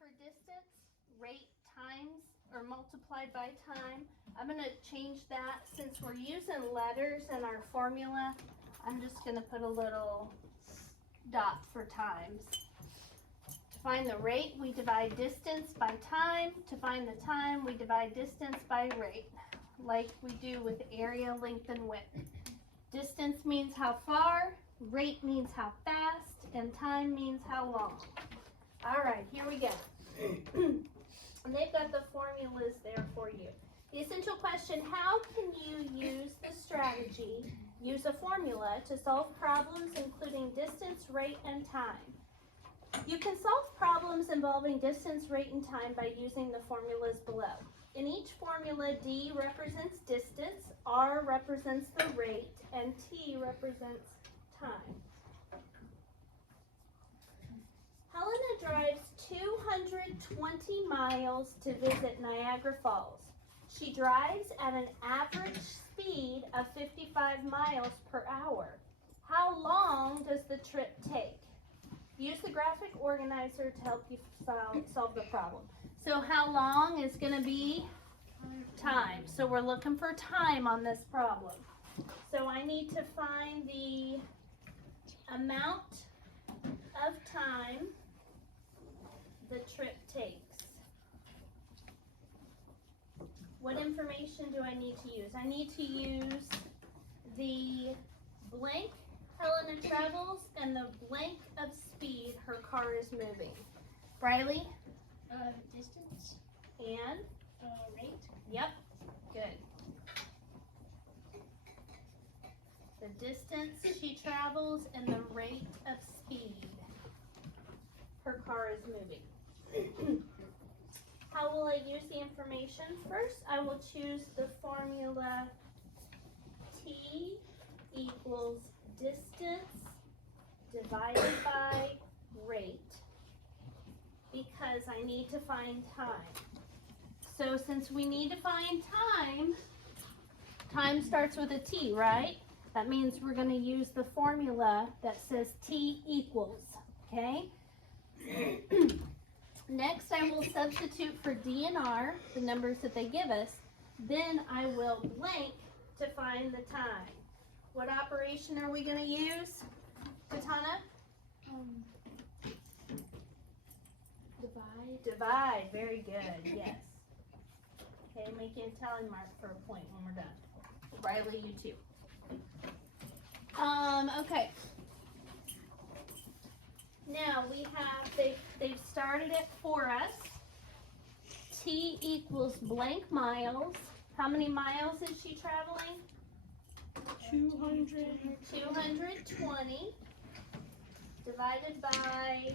for distance, rate times or multiplied by time. I'm going to change that since we're using letters in our formula. I'm just going to put a little dot for times. To find the rate, we divide distance by time. To find the time, we divide distance by rate, like we do with area, length, and width. Distance means how far, rate means how fast, and time means how long. All right, here we go. And they've got the formulas there for you. The essential question, how can you use the strategy, use a formula to solve problems including distance, rate, and time? You can solve problems involving distance, rate, and time by using the formulas below. In each formula, D represents distance, R represents the rate, and T represents time. Helena drives 220 miles to visit Niagara Falls. She drives at an average speed of 55 miles per hour. How long does the trip take? Use the graphic organizer to help you solve the problem. So how long is going to be time? So we're looking for time on this problem. So I need to find the amount of time the trip takes. What information do I need to use? I need to use the blank Helena travels and the blank of speed her car is moving. Briley? Distance. And? Rate. Yep, good. The distance she travels and the rate of speed her car is moving. How will I use the information? First, I will choose the formula T equals distance divided by rate, because I need to find time. So since we need to find time, time starts with a T, right? That means we're going to use the formula that says T equals, okay? Next, I will substitute for D and R, the numbers that they give us. Then I will blank to find the time. What operation are we going to use, Katana? Divide. Divide, very good, yes. Okay, make a tally mark for a point when we're done. Riley, you too. Okay. Now we have, they've started it for us. T equals blank miles. How many miles is she traveling? 220 divided by,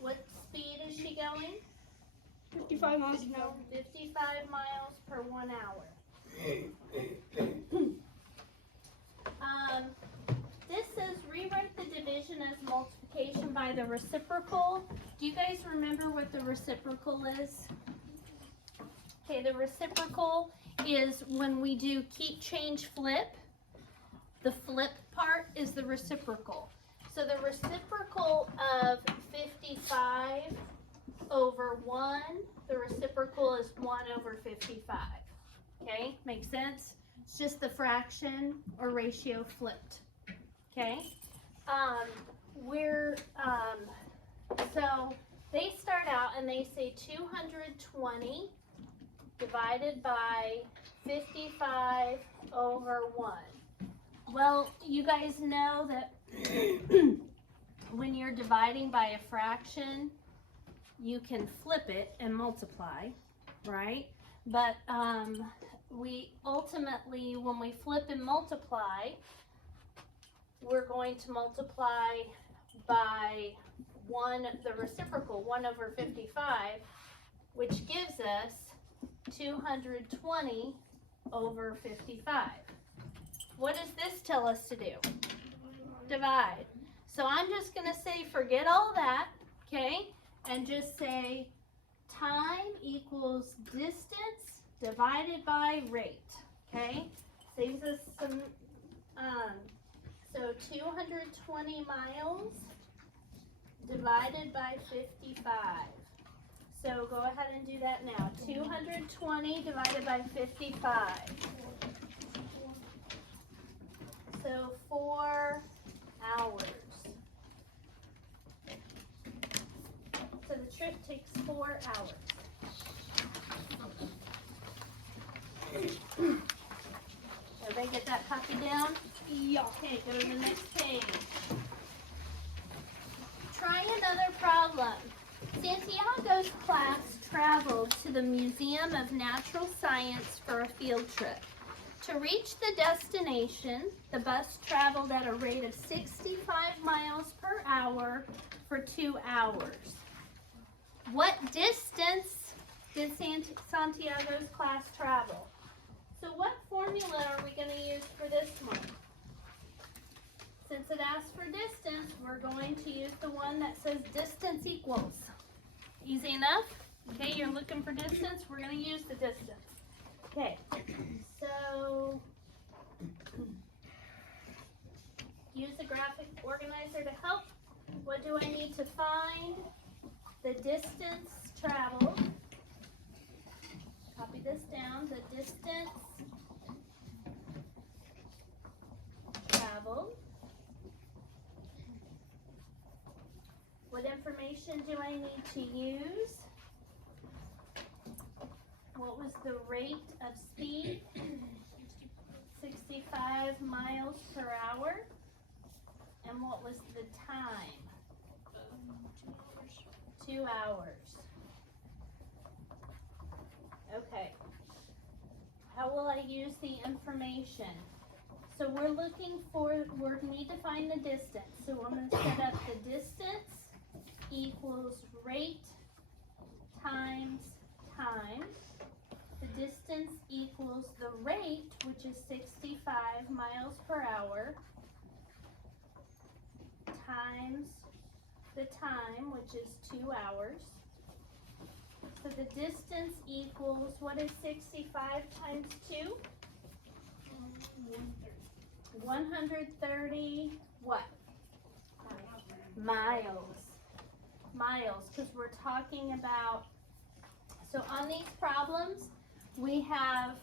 what speed is she going? 55 miles an hour. 55 miles per 1 hour. This says rewrite the division as multiplication by the reciprocal. Do you guys remember what the reciprocal is? Okay, the reciprocal is when we do keep, change, flip. The flip part is the reciprocal. So the reciprocal of 55 over 1, the reciprocal is 1 over 55. Okay, makes sense? It's just the fraction or ratio flipped. Okay, so they start out and they say 220 divided by 55 over 1. Well, you guys know that when you're dividing by a fraction, you can flip it and multiply, right? But we ultimately, when we flip and multiply, we're going to multiply by 1, the reciprocal, 1 over 55, which gives us 220 over 55. What does this tell us to do? Divide. So I'm just going to say forget all that, okay? And just say time equals distance divided by rate, okay? Saves us some, so 220 miles divided by 55. So go ahead and do that now. 220 divided by 55. So 4 hours. So the trip takes 4 hours. Everybody get that copied down? Yeah. Okay, go to the next page. Try another problem. Santiago's class traveled to the Museum of Natural Science for a field trip. To reach the destination, the bus traveled at a rate of 65 miles per hour for 2 hours. What distance did Santiago's class travel? So what formula are we going to use for this one? Since it asks for distance, we're going to use the one that says distance equals. Easy enough? Okay, you're looking for distance, we're going to use the distance. Okay, so use the graphic organizer to help. What do I need to find? The distance traveled. Copy this down. The distance traveled. What information do I need to use? What was the rate of speed? 65 miles per hour. And what was the time? 2 hours. Okay. How will I use the information? So we need to find the distance. So I'm going to set up the distance equals rate times time. The distance equals the rate, which is 65 miles per hour, times the time, which is 2 hours. So the distance equals, what is 65 times 2? 130 what? Miles. Miles, because we're talking about, so on these problems, we have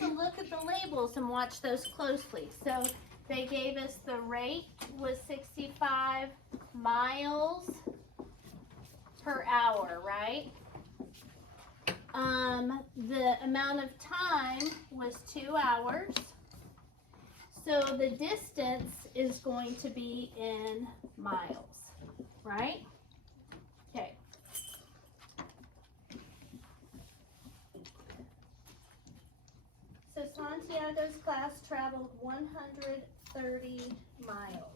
to look at the labels and watch those closely. So they gave us the rate was 65 miles per hour, right? The amount of time was 2 hours. So the distance is going to be in miles, right? Okay. So Santiago's class traveled 130 miles.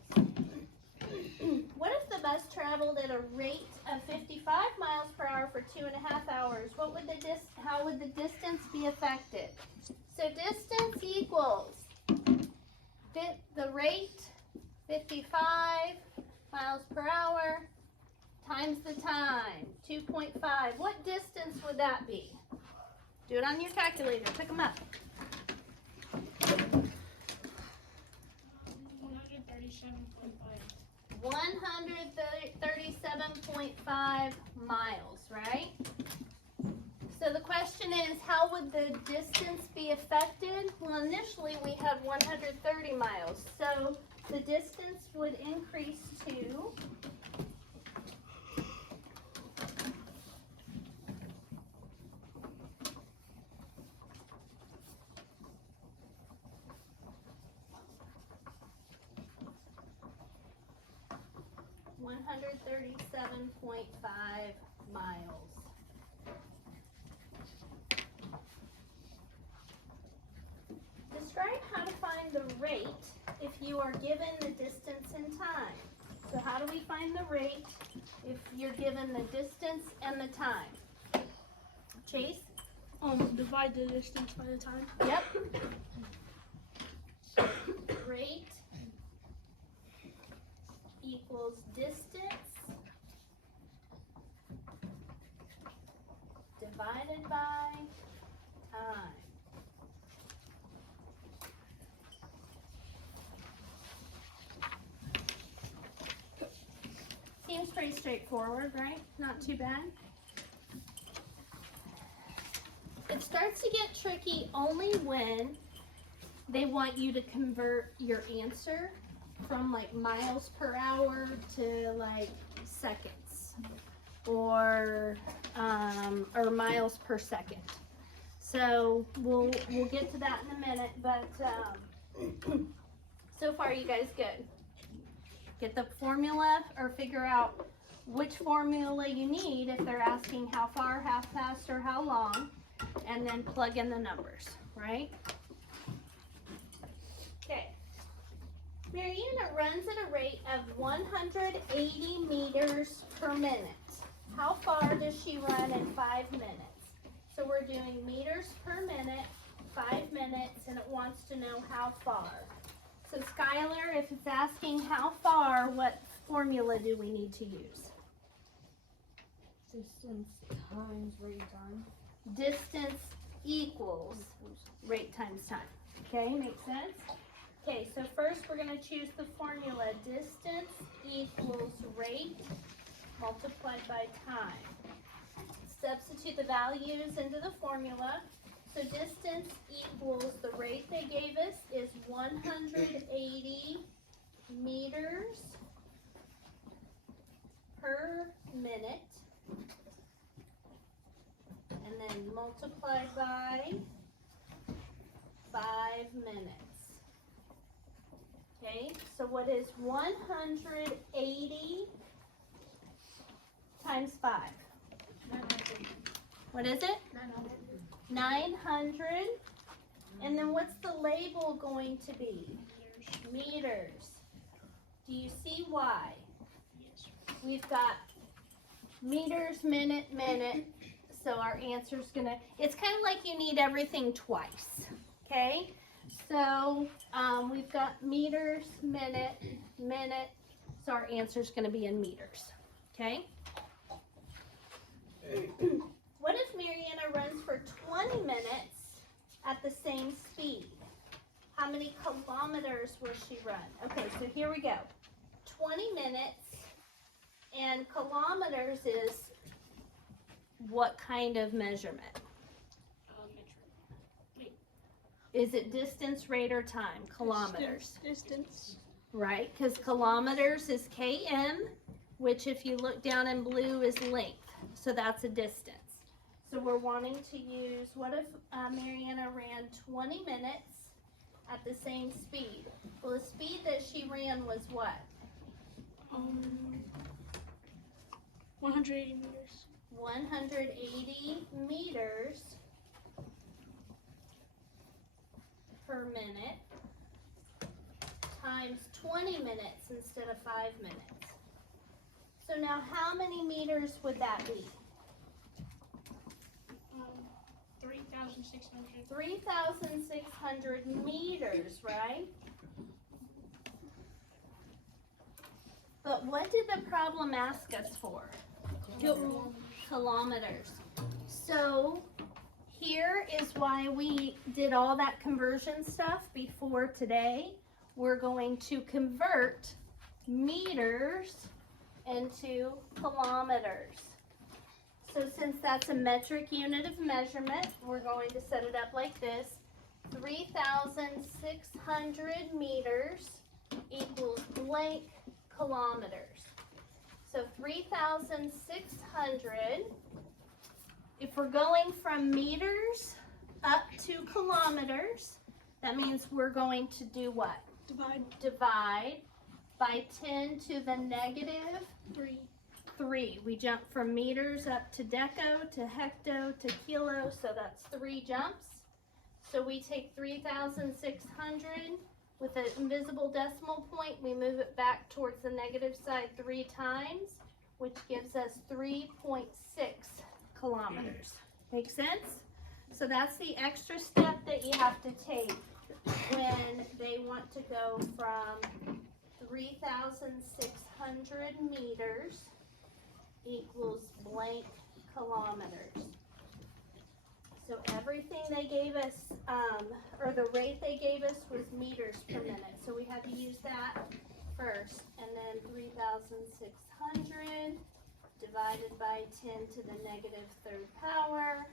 What if the bus traveled at a rate of 55 miles per hour for 2.5 hours? How would the distance be affected? So distance equals the rate, 55 miles per hour, times the time, 2.5. What distance would that be? Do it on your calculator. Pick them up. 137.5 miles, right? So the question is, how would the distance be affected? Well, initially we had 130 miles. So the distance would increase to 137.5 miles. Describe how to find the rate if you are given the distance and time. So how do we find the rate if you're given the distance and the time? Chase? Divide the distance by the time. Yep. Rate equals distance divided by time. Seems pretty straightforward, right? Not too bad. starts to get tricky only when they want you to convert your answer from like miles per hour to like seconds or miles per second. So we'll get to that in a minute, but so far you guys good? Get the formula or figure out which formula you need if they're asking how far, how fast, or how long, and then plug in the numbers, right? Okay. Mariana runs at a rate of 180 meters per minute. How far does she run in 5 minutes? So we're doing meters per minute, 5 minutes, and it wants to know how far. So Skylar, if it's asking how far, what formula do we need to use? Distance times rate time. Distance equals rate times time. Okay, makes sense? Okay, so first we're going to choose the formula. Distance equals rate multiplied by time. Substitute the values into the formula. So distance equals the rate they gave us is 180 meters per minute. And then multiplied by 5 minutes. Okay, so what is 180 times 5? 900. What is it? 900. And then what's the label going to be? Meters. Do you see why? Yes. We've got meters, minute, minute. So our answer's gonna, it's kind of like you need everything twice, okay? So we've got meters, minute, minute. So our answer's gonna be in meters, okay? What if Mariana runs for 20 minutes at the same speed? How many kilometers will she run? Okay, so here we go. 20 minutes, and kilometers is what kind of measurement? Is it distance, rate, or time? Kilometers. Distance. Right, because kilometers is km, which if you look down in blue is length. So that's a distance. So we're wanting to use, what if Mariana ran 20 minutes at the same speed? Well, the speed that she ran was what? 180 meters. 180 meters per minute times 20 minutes instead of 5 minutes. So now how many meters would that be? 3,600. 3,600 meters, right? But what did the problem ask us for? Kilometers. So here is why we did all that conversion stuff before today. We're going to convert meters into kilometers. So since that's a metric unit of measurement, we're going to set it up like this. 3,600 meters equals blank kilometers. So 3,600, if we're going from meters up to kilometers, that means we're going to do what? Divide by 10 to the negative 3. We jump from meters up to deco, to hecto, to kilo, so that's 3 jumps. So we take 3,600 with an invisible decimal point, we move it back towards the negative side 3 times, which gives us 3.6 kilometers. Make sense? So that's the extra step that you have to take when they want to go from 3,600 meters equals blank kilometers. So everything they gave us, or the rate they gave us was meters per minute. So we had to use that first. And then 3,600 divided by 10 to the negative 3rd power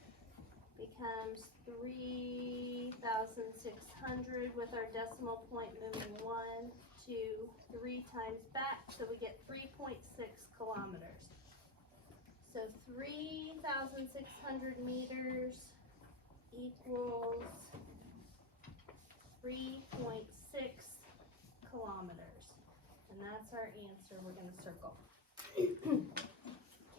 becomes 3,600 with our decimal point moving 1, 2, 3 times back, so we get 3.6 kilometers. So 3,600 meters equals 3.6 kilometers. And that's our answer we're going to circle.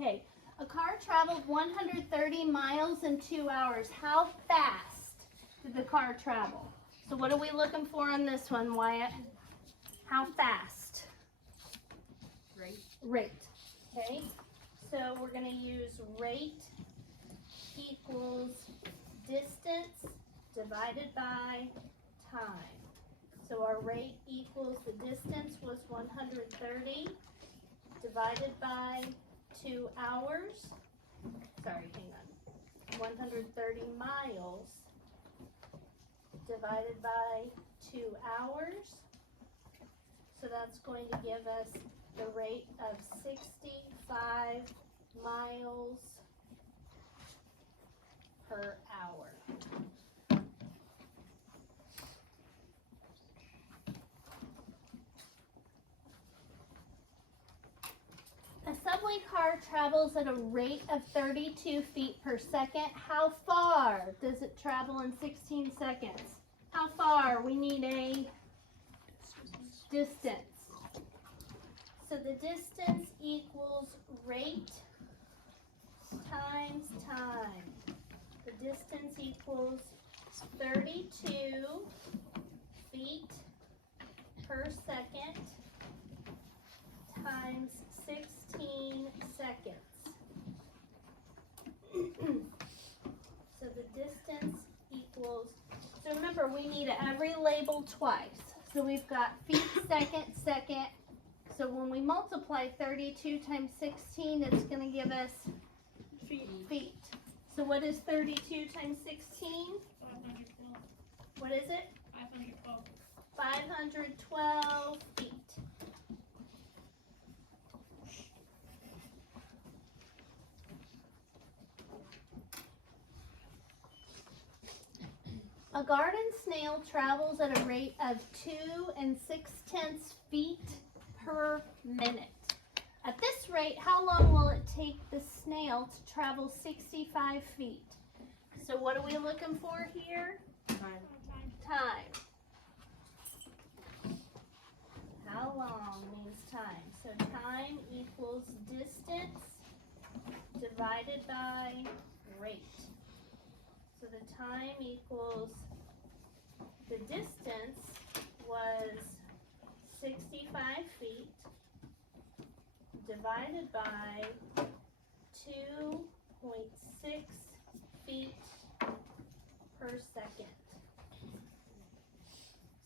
Okay, a car traveled 130 miles in 2 hours. How fast did the car travel? So what are we looking for on this one, Wyatt? How fast? Rate. Okay, so we're going to use rate equals distance divided by time. So our rate equals, the distance was 130 divided by 2 hours. Sorry, hang on. 130 miles divided by 2 hours. So that's going to give us the rate of 65 miles per hour. A subway car travels at a rate of 32 feet per second. How far does it travel in 16 seconds? How far? We need a distance. So the distance equals rate times time. The distance equals 32 feet per second times 16 seconds. So the distance equals, so remember we need every label twice. So we've got feet, second, second. So when we multiply 32 times 16, it's going to give us feet. So what is 32 times 16? 512. What is it? 512. 512 feet. A garden snail travels at a rate of 2 6/10 feet per minute. At this rate, how long will it take the snail to travel 65 feet? So what are we looking for here? Time. How long means time. So time equals distance divided by rate. So the time equals, the distance was 65 feet divided by 2.6 feet per second.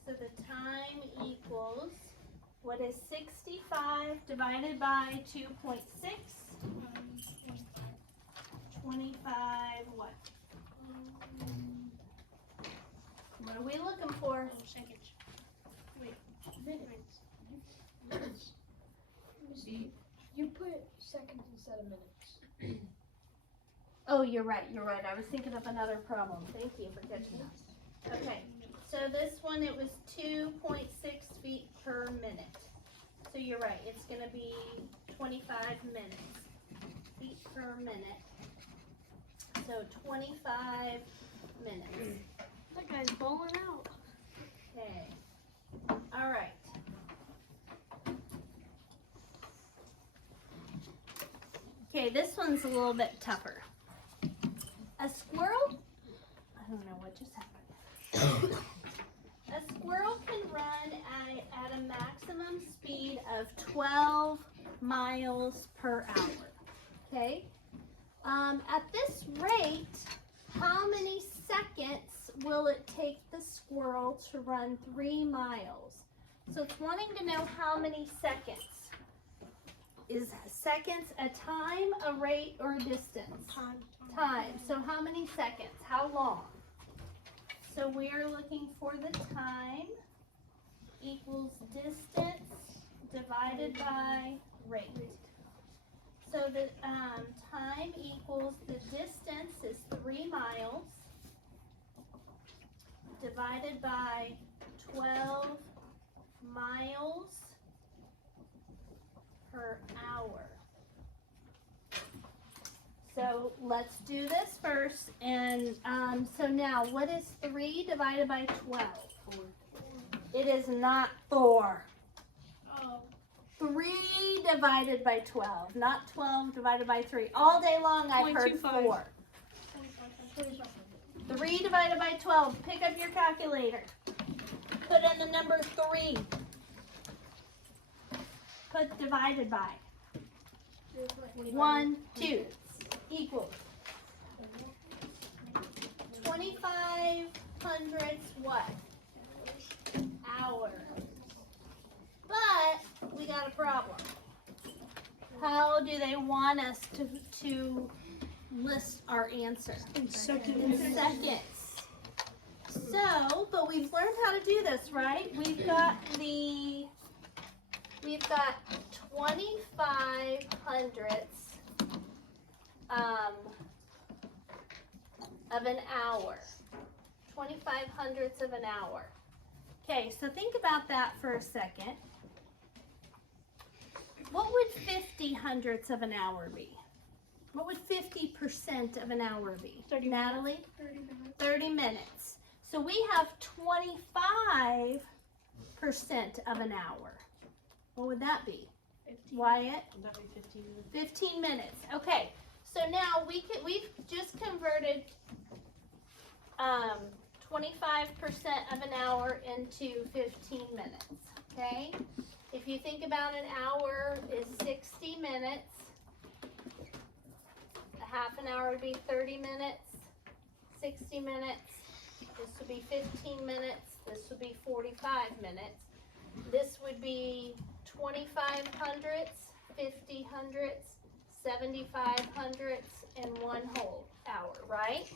So the time equals, what is 65 divided by 2.6? 25 what? What are we looking for? Seconds. Wait. Minutes. You put seconds instead of minutes. Oh, you're right. I was thinking of another problem. Thank you for catching us. Okay, so this one, it was 2.6 feet per minute. So you're right, it's gonna be 25 minutes. Feet per minute. So 25 minutes. That guy's balling out. Okay. All right. Okay, this one's a little bit tougher. A squirrel, I don't know what just happened. A squirrel can run at a maximum speed of 12 miles per hour. Okay? At this rate, how many seconds will it take the squirrel to run 3 miles? So it's wanting to know how many seconds. Is seconds a time, a rate, or a distance? Time. So how many seconds? How long? So we are looking for the time equals distance divided by rate. so the time equals the distance is 3 miles divided by 12 miles per hour. So let's do this first. And so now what is 3 divided by 12? 4. It is not 4. Oh. 3 divided by 12, not 12 divided by 3. All day long I've heard 0.25. 4. 3 divided by 12. Pick up your calculator. Put in the number 3. Put divided by. 1, 2 equals 25 hundredths what? Hour. But we got a problem. How do they want us to list our answer? In seconds. In seconds. So, but we've learned how to do this, right? We've got 25 hundredths of an hour. 25 hundredths of an hour. Okay, so think about that for a second. What would 50 hundredths of an hour be? What would 50% of an hour be? 30 Natalie? 30 minutes. 30 minutes. So we have 25% of an hour. What would that be? 15. Wyatt? That'd be 15 minutes. 15 minutes. Okay. So now we've just converted 25% of an hour into 15 minutes. Okay? If you think about an hour is 60 minutes, a half an hour would be 30 minutes, 60 minutes, this would be 15 minutes, this would be 45 minutes. This would be 25 hundredths, 50 hundredths, 75 hundredths, and 1 whole hour, right?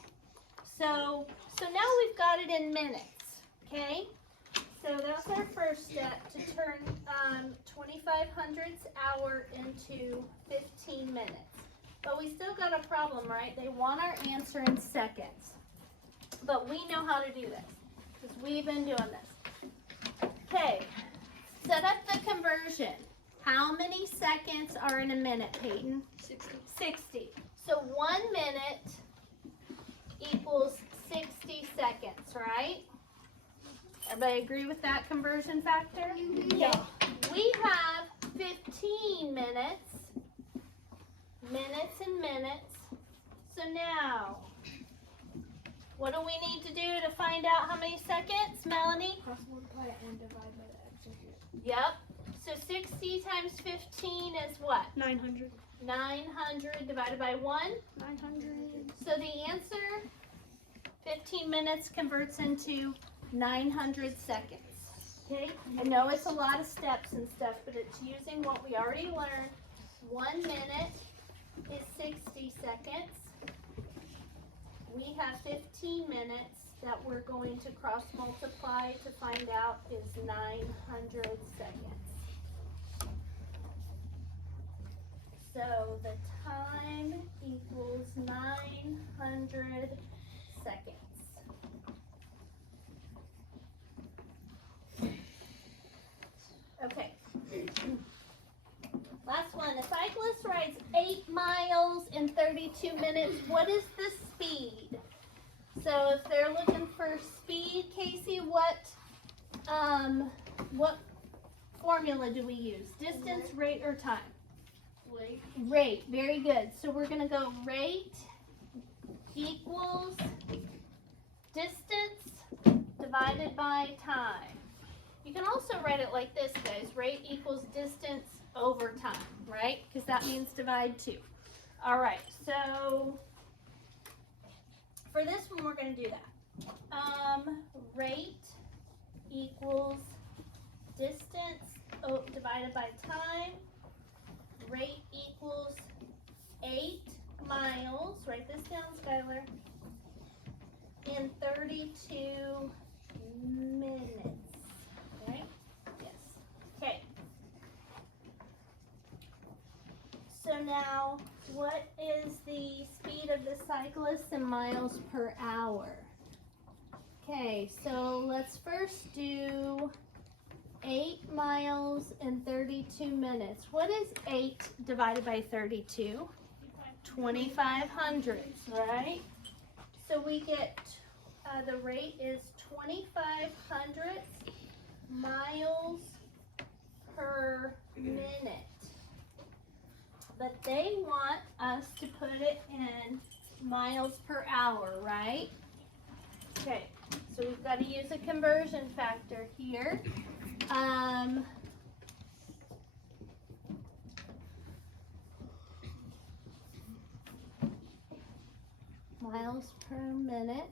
So now we've got it in minutes, okay? So that's our first step, to turn 25 hundredths hour into 15 minutes. But we still got a problem, right? They want our answer in seconds. But we know how to do this, because we've been doing this. Okay, set up the conversion. How many seconds are in a minute, Peyton? 60. 60. So 1 minute equals 60 seconds, right? Everybody agree with that conversion factor? Yeah. We have 15 minutes, minutes and minutes. So now, what do we need to do to find out how many seconds, Melanie? Cross multiply and divide by the x here. Yep. So 60 times 15 is what? 900. 900 divided by 1. 900. So the answer, 15 minutes converts into 900 seconds. Okay? I know it's a lot of steps and stuff, but it's using what we already learned. 1 minute is 60 seconds. We have 15 minutes that we're going to cross multiply to find out is 900 seconds. So the time equals 900 seconds. Okay. Last one. A cyclist rides 8 miles in 32 minutes. What is the speed? So if they're looking for speed, Casey, what formula do we use? Distance, rate, or time? Wait. Rate. Very good. So we're going to go rate equals distance divided by time. You can also write it like this, guys. Rate equals distance over time, right? Because that means divide 2. All right. So for this one, we're going to do that. Rate equals distance divided by time. Rate equals 8 miles. Write this down, Skylar. In 32 minutes. Right? Yes. Okay. So now Now, what is the speed of the cyclist in miles per hour? Okay, so let's first do 8 miles in 32 minutes. What is 8 divided by 32? 2500, right? So we get, the rate is 2500 miles per minute. But they want us to put it in miles per hour, right? Okay, so we've got to use a conversion factor here. Miles per minute.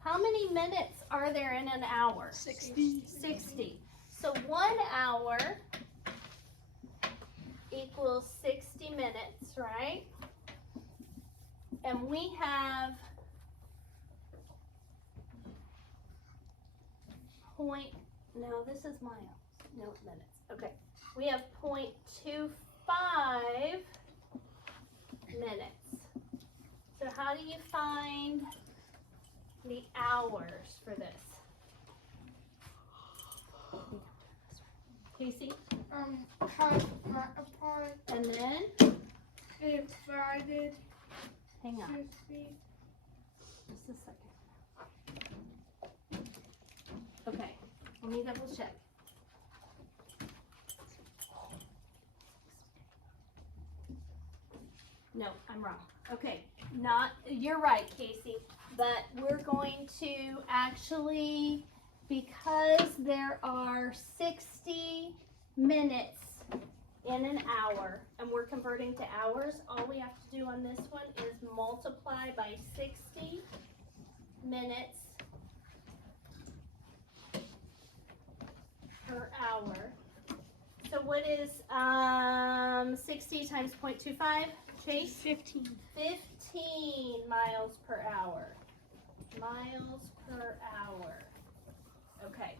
How many minutes are there in an hour? 60. 60. So 1 hour equals 60 minutes, right? And we have no, this is miles, no minutes. Okay, we have 0.25 minutes. So how do you find the hours for this? Casey? Half upon And then, divided hang on, 50. just a second. Okay, let me double check. No, I'm wrong. Okay, you're right, Casey, but we're going to actually, because there are 60 minutes in an hour, and we're converting to hours, all we have to do on this one is multiply by 60 minutes per hour. So what is 60 times 0.25? Chase? 15. 15 miles per hour. Miles per hour. Okay.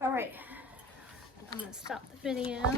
All right. I'm going to stop the video.